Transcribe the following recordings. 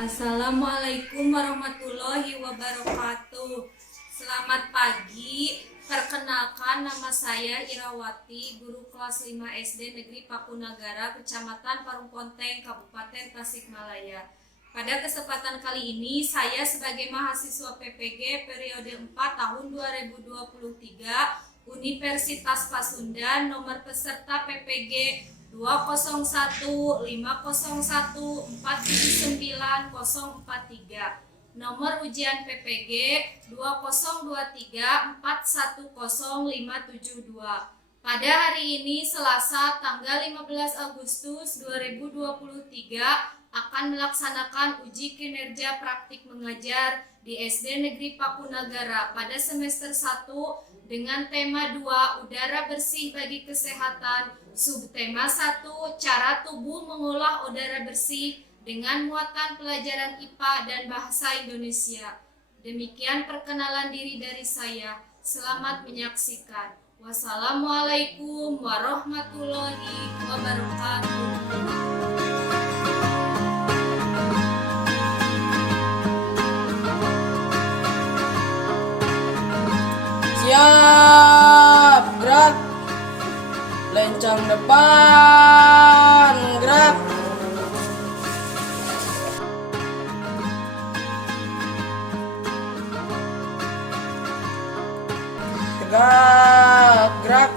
Assalamualaikum warahmatullahi wabarakatuh. Selamat pagi. Perkenalkan, nama saya Irawati, guru kelas 5 SD Negeri Pakunagara, Kecamatan Parungponteng, Kabupaten Tasikmalaya. Pada kesempatan kali ini, saya sebagai mahasiswa PPG periode 4 tahun 2023 Universitas Pasundan, nomor peserta PPG 20150147943, nomor ujian PPG 20234100572. Pada hari ini Selasa tanggal 15 Agustus 2023 akan melaksanakan uji kinerja praktik mengajar di SD Negeri Pakunagara pada semester 1 dengan tema 2 udara bersih bagi kesehatan, subtema 1 cara tubuh mengolah udara bersih dengan muatan pelajaran IPA dan bahasa Indonesia. Demikian perkenalan diri dari saya. Selamat menyaksikan. Wassalamualaikum warahmatullahi wabarakatuh. Siap, gerak. Lencang depan, gerak. Tegak, gerak.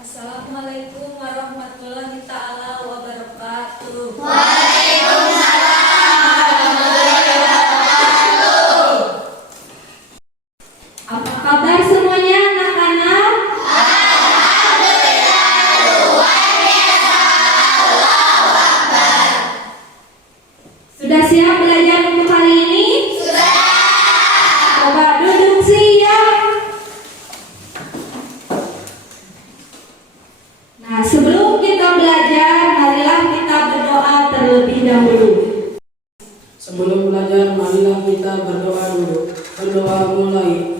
Assalamualaikum warahmatullahi ta'ala wabarakatuh. Apa kabar semuanya anak-anak? Sudah siap belajar untuk hari ini? Sudah. Coba duduk siap. Nah, sebelum kita belajar, marilah kita berdoa terlebih dahulu. Sebelum belajar, marilah kita berdoa dulu. Berdoa mulai.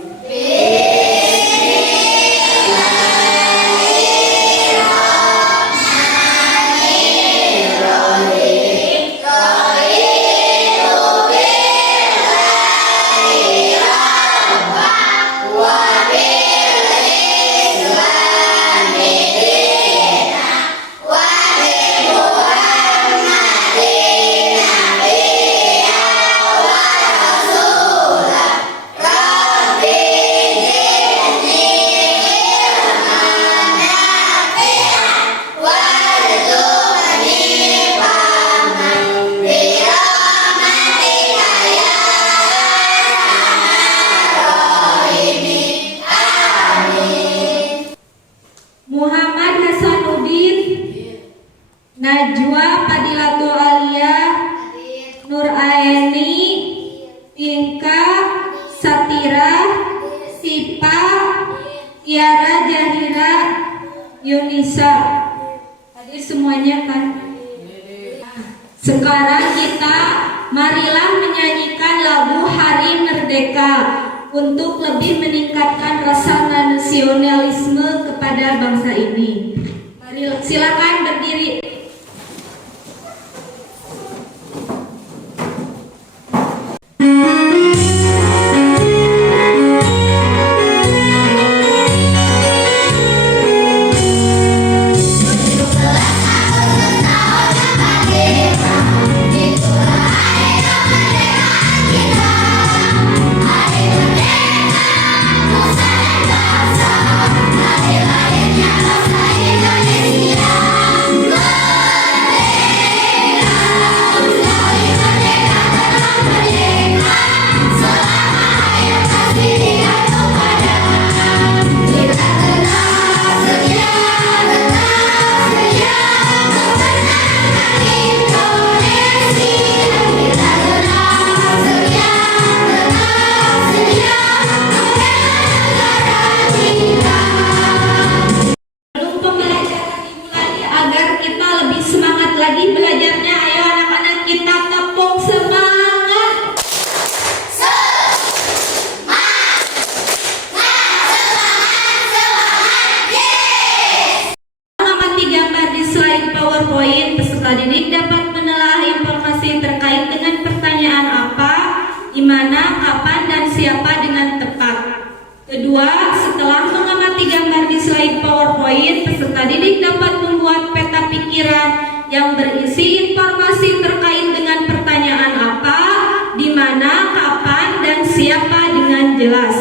Muhammad Hasanuddin, Najwa Padilatul Alia, Nur Aeni, Inka, Satira, Sipa, Tiara Jahira, Yunisa. Hadir semuanya kan? Sekarang kita marilah menyanyikan lagu Hari Merdeka untuk lebih meningkatkan rasa nasionalisme kepada bangsa ini. Mari silakan berdiri. Hari merdeka, Nusa dan bangsa. mana, kapan, dan siapa dengan tepat. Kedua, setelah mengamati gambar di slide PowerPoint, peserta didik dapat membuat peta pikiran yang berisi informasi terkait dengan pertanyaan apa, di mana, kapan, dan siapa dengan jelas.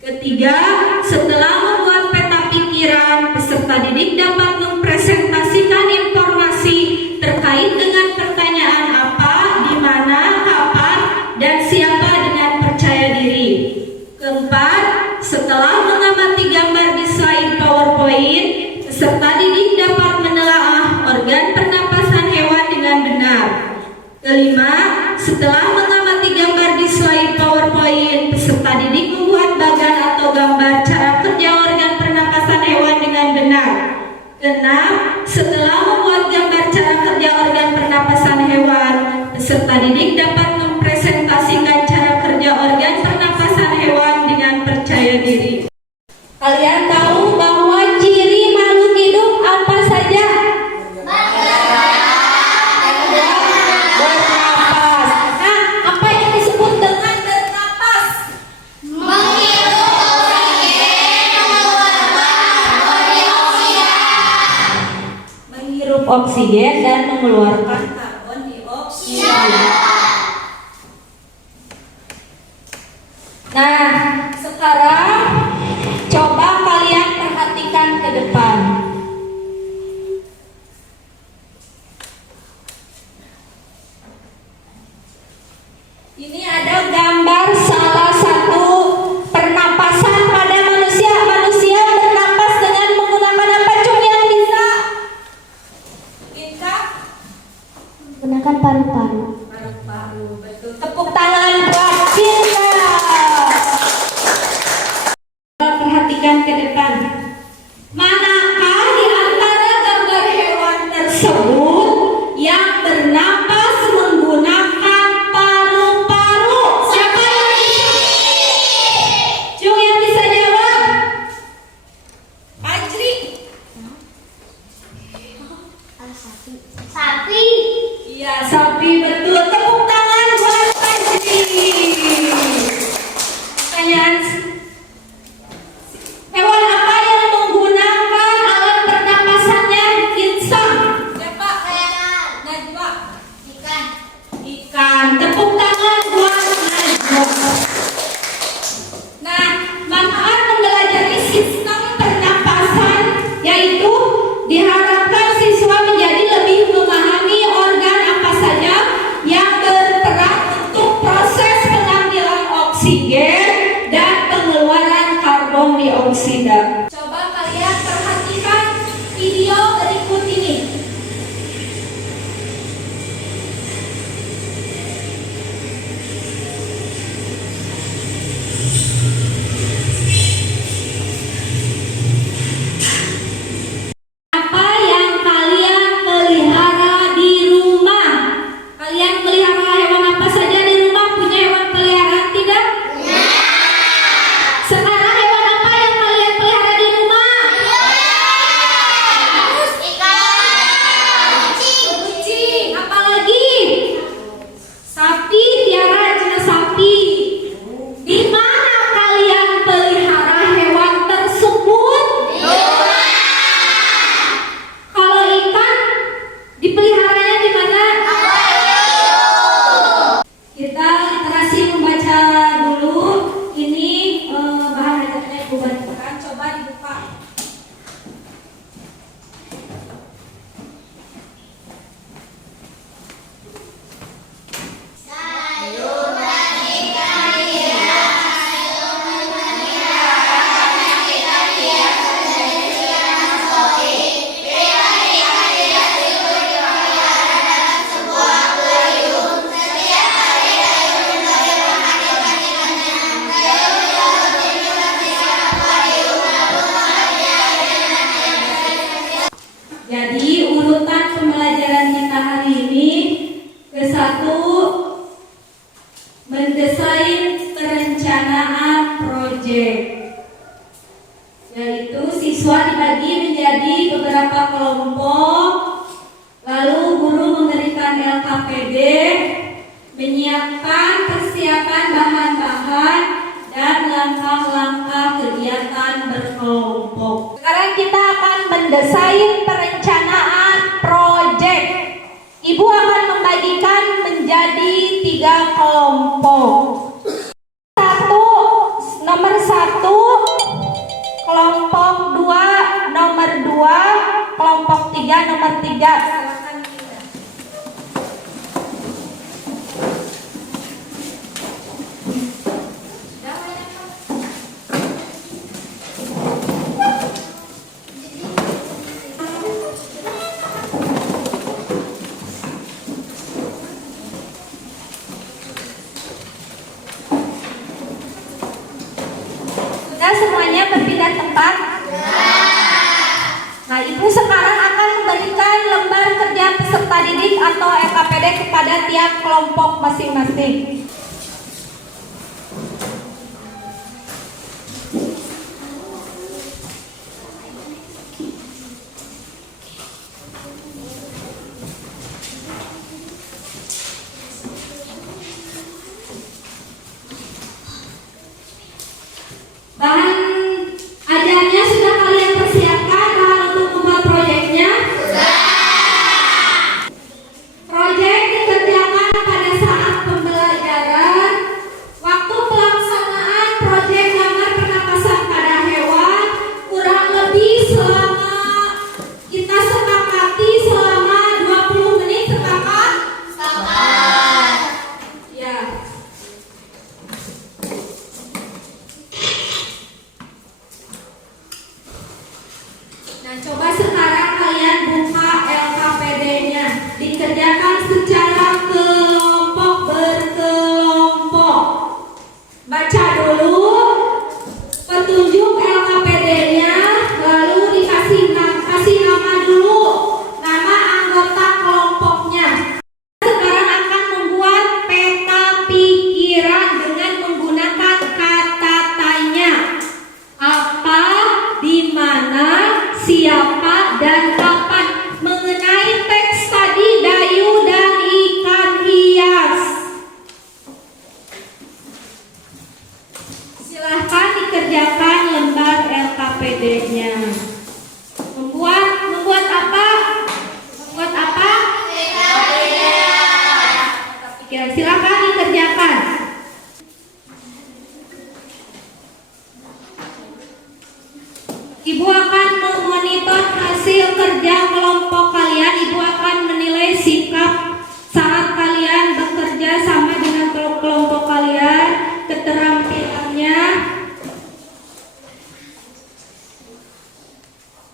Ketiga, setelah membuat peta pikiran, peserta didik dapat mempresentasikan informasi terkait dengan pertanyaan apa, di mana, kapan, dan siapa dengan percaya diri. Keempat, setelah mengamati gambar di slide PowerPoint, peserta didik dapat menelaah organ pernapasan hewan dengan benar. Kelima, setelah mengamati gambar di slide PowerPoint, peserta didik membuat bagan atau gambar cara kerja organ pernapasan hewan dengan benar. Keenam, setelah membuat gambar cara kerja organ pernapasan hewan, peserta didik dapat mempresentasikan cara kerja organ pernapasan hewan dengan percaya diri. Kalian tahu bahwa ciri makhluk hidup apa saja? Bernapas. Nah, apa yang disebut dengan bernapas? Menghirup oksigen dan mengeluarkan karbon dioksida. Nah, sekarang coba kalian perhatikan ke depan. Ini ada gambar salah satu pernapasan pada manusia. Manusia bernapas dengan menggunakan apa, Cung, yang bisa? Kita Gunakan paru-paru. paru-paru, betul. Tepuk tangan buat kita. Perhatikan ke depan. Manakah di antara gambar hewan tersebut yang bernapas menggunakan paru-paru? Siapa yang bisa? Cung, yang bisa jawab? Fajri. Sapi. Iya, sapi, betul. Tepuk tangan buat Fajri. Pertanyaan, hewan apa yang menggunakan alat pernapasannya insang? Siapa? Najwa. Ikan. Tepuk tangan buat Najwa. Nah, manfaat mempelajari sistem pernapasan yaitu diharapkan siswa menjadi lebih memahami organ apa saja yang berperan untuk proses pengambilan oksigen dan pengeluaran karbon dioksida. Coba kalian perhatikan video berikut ini. Apa yang kalian pelihara di rumah? Kalian pelihara hewan apa saja di rumah? Punya hewan peliharaan tidak? Sekarang hewan apa yang kalian pelihara di rumah? Kucing. Apa lagi? Sapi. Tiara juga sapi. Di mana kalian pelihara hewan tersebut? Kalau ikan dipeliharanya di mana? Kita literasi membaca dulu. Ini bahan ajaknya Ibu bacakan. Coba dibuka. Jadi urutan pembelajaran kita hari ini, ke-1 mendesain perencanaan proyek, yaitu siswa dibagi menjadi beberapa kelompok, lalu guru memberikan LKPD, menyiapkan langkah-langkah kegiatan berkelompok. Sekarang kita akan mendesain perencanaan proyek. Ibu akan membagikan menjadi 3 kelompok. Nomor 1, kelompok 2, nomor 2, kelompok 3, nomor 3. Semuanya berpindah tempat? Nah, Ibu sekarang akan memberikan lembar kerja peserta didik atau LKPD kepada tiap kelompok masing-masing. Bahan ajarnya sudah kalian persiapkan, bahan untuk membuat proyeknya? Sudah. Proyek dikerjakan pada saat pembelajaran. Waktu pelaksanaan proyek gambar pernapasan pada hewan kurang lebih selama kita sepakati selama 20 menit. Sepakat? Sepakat. Ya. Nah, coba sekarang kalian buka LKPD-nya. Dikerjakan secara kelompok berkelompok. Baca dulu petunjuk LKPD-nya, lalu kasih nama dulu, nama anggota kelompoknya. Sekarang akan membuat peta pikiran dengan menggunakan kata tanya. Apa, di mana, siapa, dan kapan mengenai teks tadi Dayu dan ikan hias. Silahkan dikerjakan lembar LKPD-nya. Membuat apa? Membuat apa? Ya, silahkan dikerjakan. Ibu akan memonitor hasil kerja kelompok kalian. Ibu akan menilai sikap saat kalian bekerja sama dengan kelompok kalian, keterampilannya.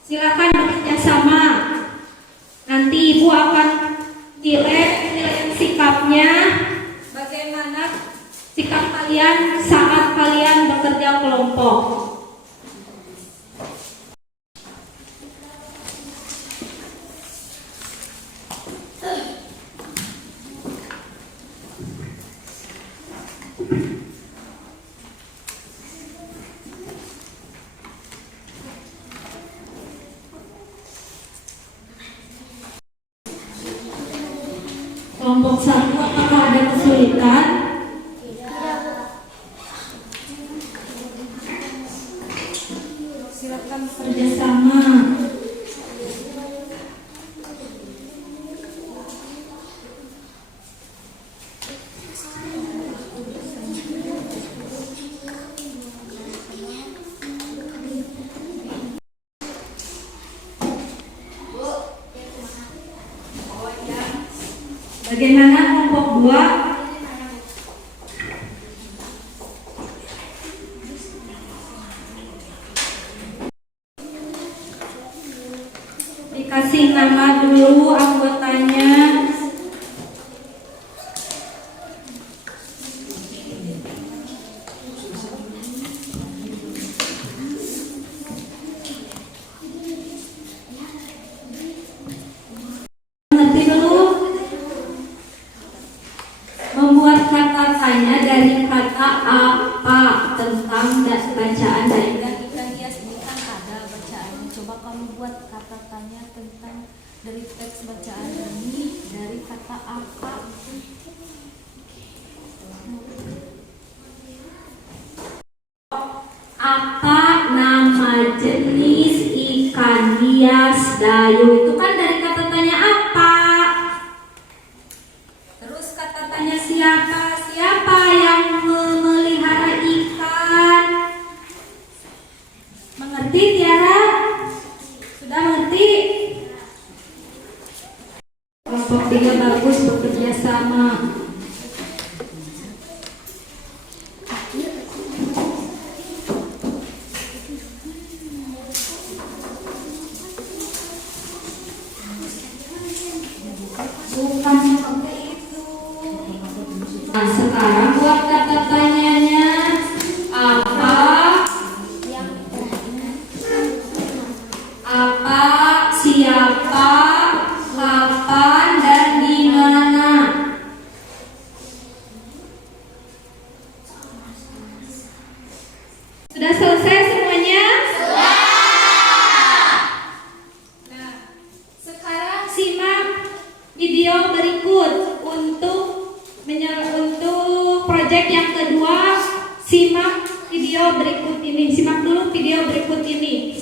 Silakan bekerja sama. Nanti Ibu akan nilai sikapnya. Bagaimana sikap kalian saat kalian bekerja kelompok. Kelompok 1, apakah ada kesulitan? Silakan bekerja sama. Bagaimana kelompok 2? Dikasih nama dulu anggotanya. Ngerti dulu? Membuat kata tanya dari kata apa tentang bacaan dari Ikan hias ini kan ada bacaannya. Coba kamu buat kata tanya tentang dari teks bacaan ini dari kata apa? jenis ikan hias dayung. Itu kan dari kata tanya apa? Terus kata tanya siapa? Siapa yang memelihara ikan? Mengerti Tiara? Sudah mengerti? Kelompok 3 bagus bekerja sama. Bukan seperti itu. Nah, sekarang buat kata tanyanya apa, siapa, kapan, dan di mana. Sudah selesai semuanya? Nah, sekarang simak video berikut untuk proyek yang kedua. Simak video berikut ini. Simak dulu video berikut ini.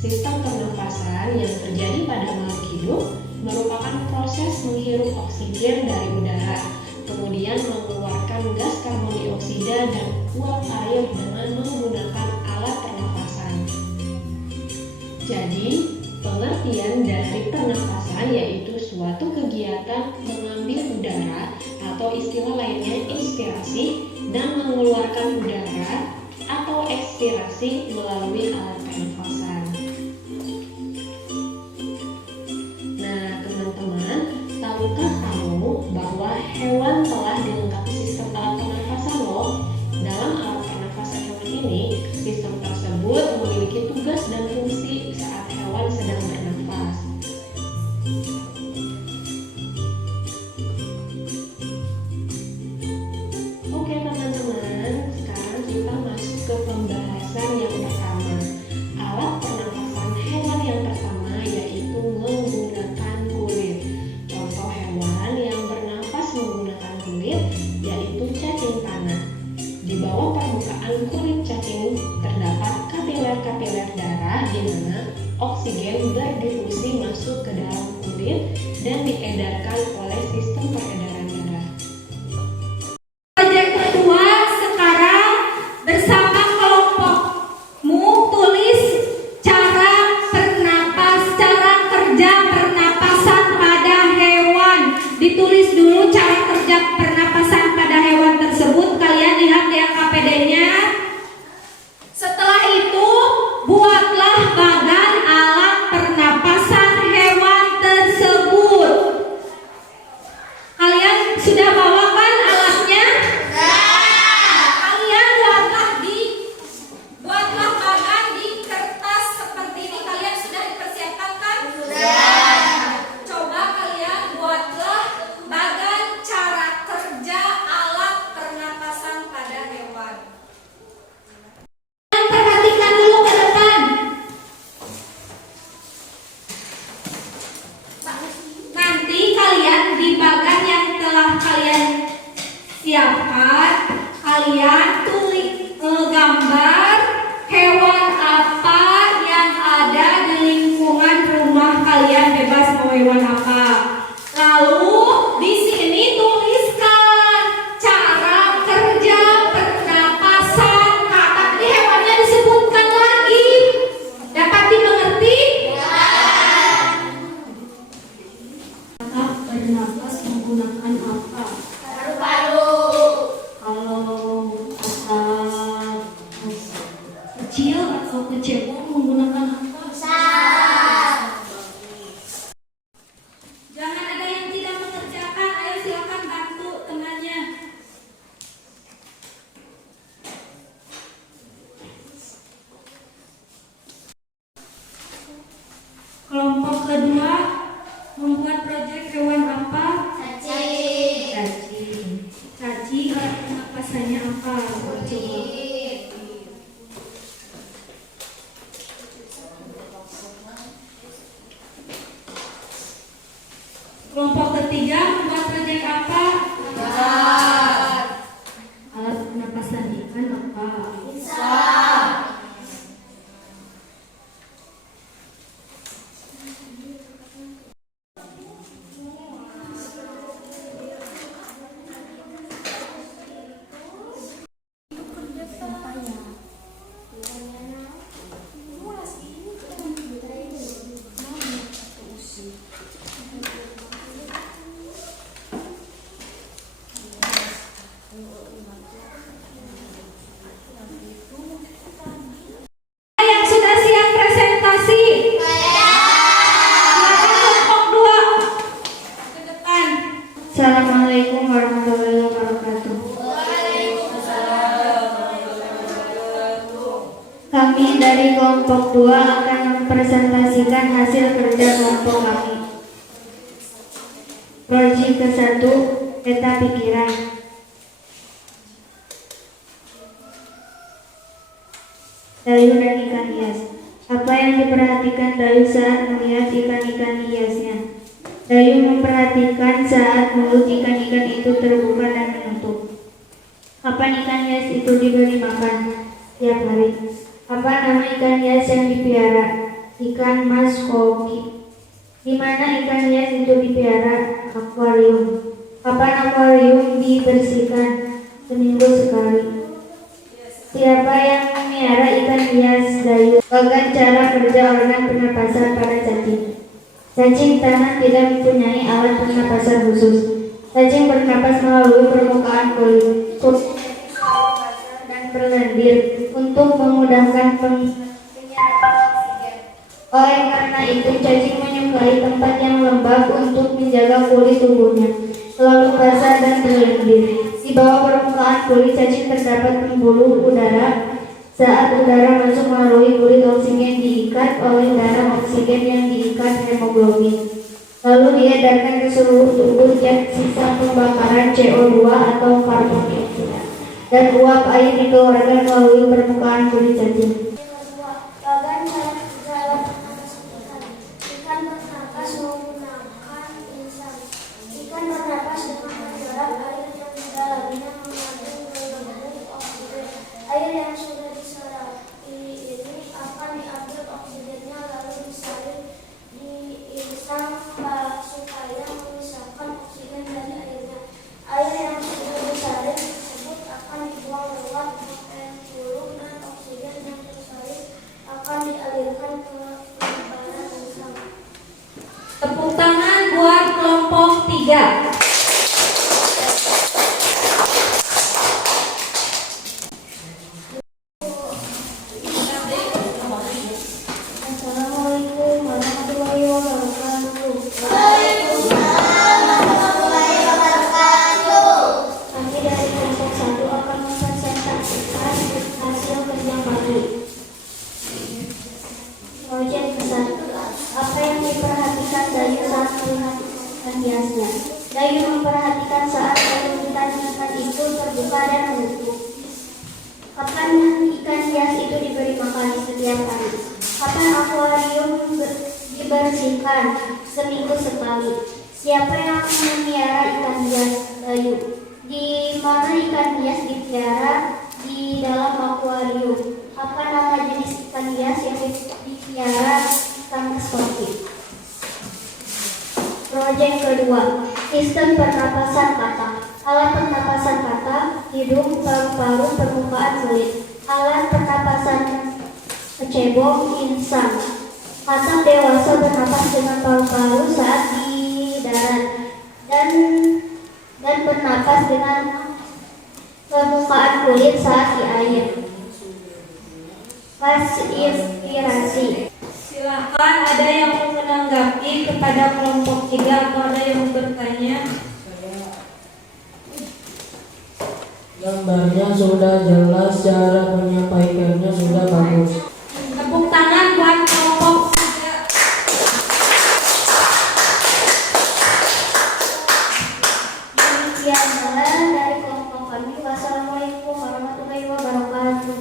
Sistem pernapasan yang terjadi pada makhluk hidup merupakan proses menghirup oksigen dari udara, kemudian mengeluarkan gas karbon dioksida dan uap air dengan menggunakan alat pernapasan. Jadi, pengertian dari pernapasan yaitu suatu kegiatan mengambil udara atau istilah lainnya inspirasi dan mengeluarkan udara atau ekspirasi melalui alat pernapasan. Nah, teman-teman, tahukah kamu bahwa hewan telah dilengkapi sistem alat pernapasan loh? Dalam alat pernapasan hewan ini, sistem tersebut memiliki tugas dan fungsi saat hewan sedang bernafas. Oke teman-teman, sekarang kita masuk ke pembahasan yang pertama. Alat pernapasan hewan yang pertama yaitu menggunakan kulit. Contoh hewan yang bernafas menggunakan kulit yaitu cacing tanah. Di bawah permukaan kulit cacing terdapat kapiler-kapiler darah di mana oksigen berdifusi masuk ke dalam kulit dan diedarkan oleh sistem peredaran darah. Proyek kedua sekarang bersama kelompokmu tulis cara kerja pernapasan pada hewan. Ditulis dulu cara kerja pernapasan pada hewan tersebut. Kalian lihat di KPD-nya. Setelah itu buatlah bagan alat pernapasan hewan tersebut. Kalian sudah bawa kan alatnya? Kalian buatlah bagan di kertas seperti ini. Kalian sudah dipersiapkan kan? Coba kalian buatlah bagan cara kerja alat pernapasan pada hewan. Kalian perhatikan dulu ke depan. Nanti kalian di bagan yang telah kalian siapkan, kalian tulis gambar hewan apa yang ada di lingkungan rumah kalian, bebas mau hewan apa. Lalu di sini tuliskan cara kerja pernapasan. Tapi hewannya disebutkan lagi. Dapat dimengerti? Bernapas menggunakan apa? Kalau asap kecil atau kecebong menggunakan apa? Jangan ada yang tidak mengerjakan. Ayo silakan bantu temannya. Kelompok kedua membuat proyek hewan apa? Cacing. Cacing alat pernapasannya apa? Coba. Kelompok ketiga membuat proyek apa? Alat pernapasan ikan apa? Kami dari kelompok 2 akan mempresentasikan hasil kerja kelompok kami. Proyek ke-1, peta pikiran. Dayu dan ikan hias. Apa yang diperhatikan Dayu saat melihat ikan-ikan hiasnya? Dayu memperhatikan saat mulut ikan-ikan itu terbuka dan menutup. Kapan ikan hias itu diberi makan? Tiap hari. Apa nama ikan hias yang dipiara? Ikan mas koki. Di mana ikan hias itu dipiara? Akuarium. Kapan akuarium dibersihkan? Seminggu sekali. Siapa yang memelihara ikan hias Dayu? Bagaimana cara kerja organ pernapasan pada cacing? Cacing tanah tidak mempunyai alat pernapasan khusus. Cacing bernapas melalui permukaan kulit dan berlendir untuk memudahkan penyerapan oksigen. Oleh karena itu, cacing menyukai tempat yang lembab untuk menjaga kulit tubuhnya selalu basah dan berlendir. Di bawah permukaan kulit cacing terdapat pembuluh udara. Saat udara masuk melalui kulit, oksigen diikat oleh darah oksigen yang diikat hemoglobin. Lalu diedarkan ke seluruh tubuh zat sisa pembakaran CO2 atau karbon dioksida dan uap air dikeluarkan melalui permukaan kulit cacing. Ikan bernapas menggunakan insang. Ikan bernapas dengan menyerap air yang di dalamnya mengandung mengandung oksigen. Air yang sudah diserap ini akan diambil oksigennya lalu disaring di insang supaya memisahkan oksigen dari airnya. Air yang sudah disaring tersebut akan dibuang lewat embulung dan oksigen yang tersaring akan dialirkan ke lembaran insang. Tepuk tangan buat kelompok 3. Assalamualaikum warahmatullahi wabarakatuh. Kami dari kelompok 1 akan mempresentasikan hasil kerja kami. Proyek ke-1. Apa yang diperhatikan Dayu saat melihat ikan hiasnya? Dayu memperhatikan saat ikan itu terbuka dan menutup. Kapan ikan hias itu diberi makan? Setiap hari. Kapan akuarium dibersihkan? Seminggu sekali. Siapa yang memelihara ikan hias? Dayu. Di mana ikan hias dipiara? Di dalam akuarium. Apa nama jenis ikan hias yang dipiara? Ikan koki. Proyek ke-2, sistem pernapasan kata. Alat pernapasan kata, hidung, paru-paru, permukaan kulit. Alat pernapasan kecebong, insang. Kata dewasa bernapas dengan paru-paru saat di darat dan bernapas dengan permukaan kulit saat di air. Pas inspirasi. Silakan, ada yang mau menanggapi kepada kelompok 3 atau ada yang bertanya? Gambarnya sudah jelas, cara menyampaikannya sudah bagus. Tepuk tangan buat kelompok 3. Demikianlah dari kelompok kami. Wassalamualaikum warahmatullahi wabarakatuh.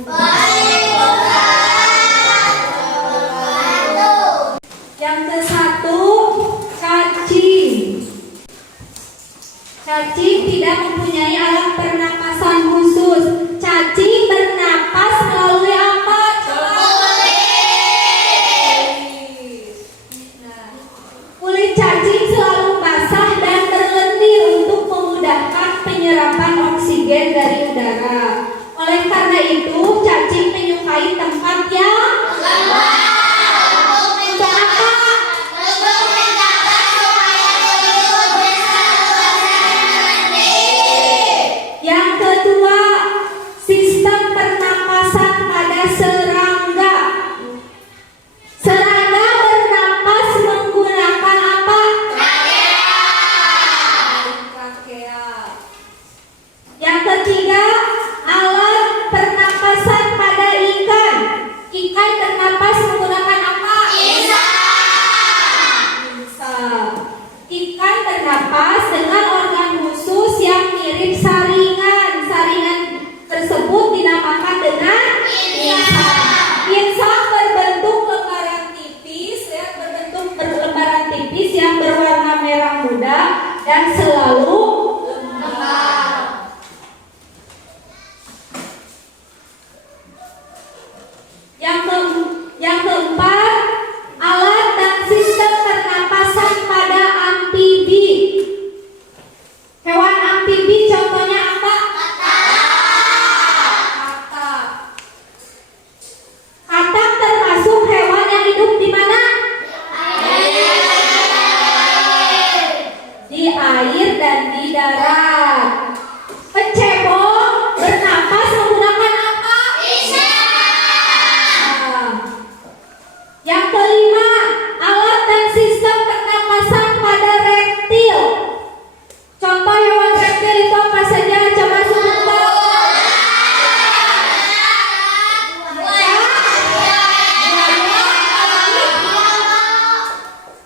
Yang ke-1, cacing. Cacing tidak mempunyai alat pernapasan khusus. Cacing bernapas melalui apa? Kulit cacing selalu basah dan berlendir untuk memudahkan penyerapan oksigen dari udara. Oleh karena itu, cacing menyukai tempat yang lembab. Untuk apa? Yang Ikan bernapas menggunakan apa? Insa. Ikan bernapas dengan organ khusus yang mirip saringan. Saringan tersebut dinamakan dengan insa. Insa berbentuk lembaran tipis, ya, berbentuk lembaran tipis yang berwarna merah muda dan selalu lembab. Yang keempat, alat dan sistem pernapasan pada amfibi. Hewan amfibi contohnya apa? Katak. Katak termasuk hewan yang hidup di mana? Di air dan di darat. Pencebong bernapas menggunakan apa? Yang kelima, alat dan sistem pernapasan pada reptil. Contoh hewan reptil itu apa saja? Coba sebutkan.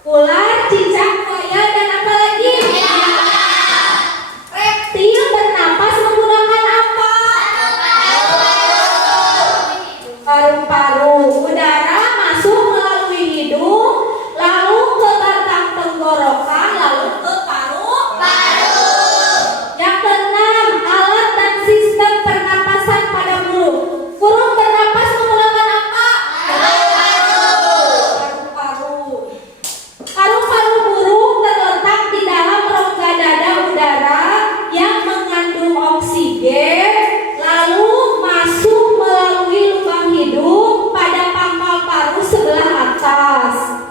Ular, cicak, buaya, dan apa lagi? Reptil bernapas menggunakan apa? Paru-paru. Udara masuk melalui hidung, lalu ke batang tenggorokan, lalu ke paru-paru. Yang keenam, alat dan sistem pernapasan pada burung. Burung bernapas menggunakan apa? Paru-paru. Paru-paru burung terletak di dalam rongga dada udara yang mengandung oksigen, lalu masuk melalui lubang hidung pada pangkal paru sebelah atas.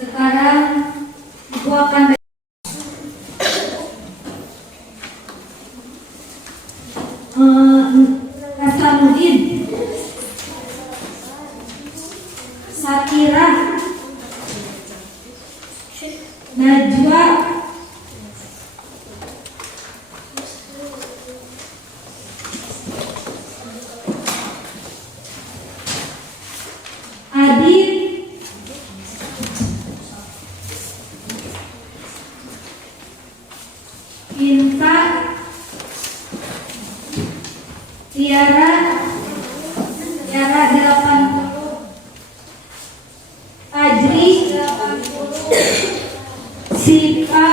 Sekarang Ibu akan Hasanuddin, Sakira, Najwa, Adit, Inta, Tiara 80, Ajri 80, Sipa,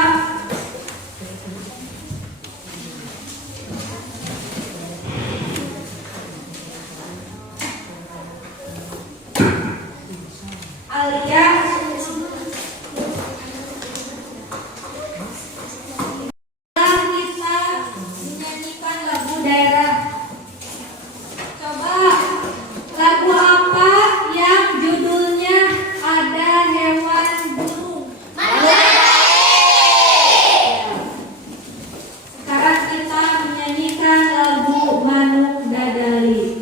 Alia, kita menyanyikan lagu daerah. Coba lagu apa yang judulnya ada hewan burung? Sekarang kita menyanyikan lagu Manuk Dadali.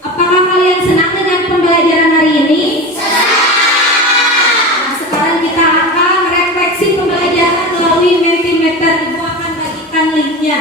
Apakah kalian senang dengan pembelajaran hari ini? Nah, sekarang kita akan merefleksi pembelajaran melalui Mentimeter. Ibu akan bagikan linknya.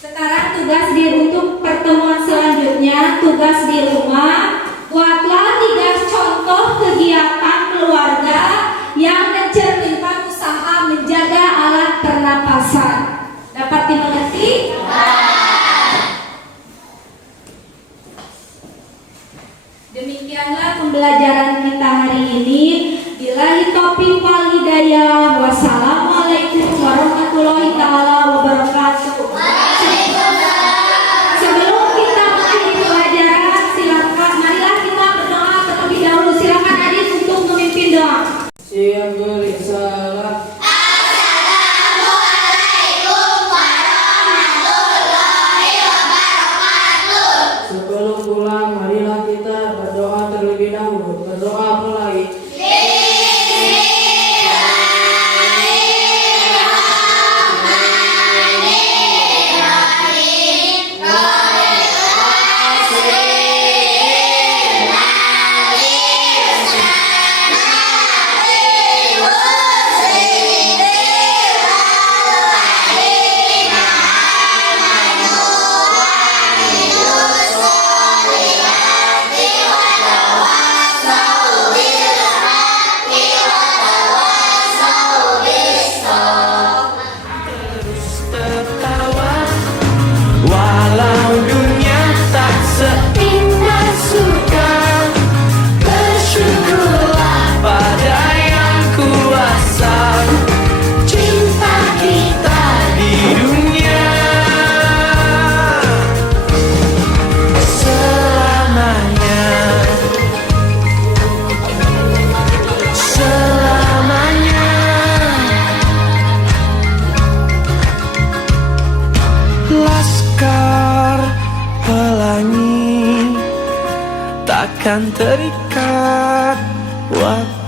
Sekarang tugas untuk pertemuan selanjutnya, tugas di rumah. Buatlah 3 contoh kegiatan keluarga yang mencerminkan usaha menjaga alat pernapasan. Dapat dimengerti? Demikianlah pembelajaran kita hari ini. Billahi taufiq wal hidayah. Wassalamualaikum warahmatullahi taala wabarakatuh. Sebelum kita mengakhiri pelajaran, silakan marilah kita berdoa terlebih dahulu. Silakan Adit untuk memimpin doa. Siap berisalah. Assalamualaikum warahmatullahi wabarakatuh. Walau dunia tak seindah surga, bersyukurlah pada yang kuasa. Cinta kita di dunia selamanya, selamanya. Laskar pelangi takkan terikat waktu.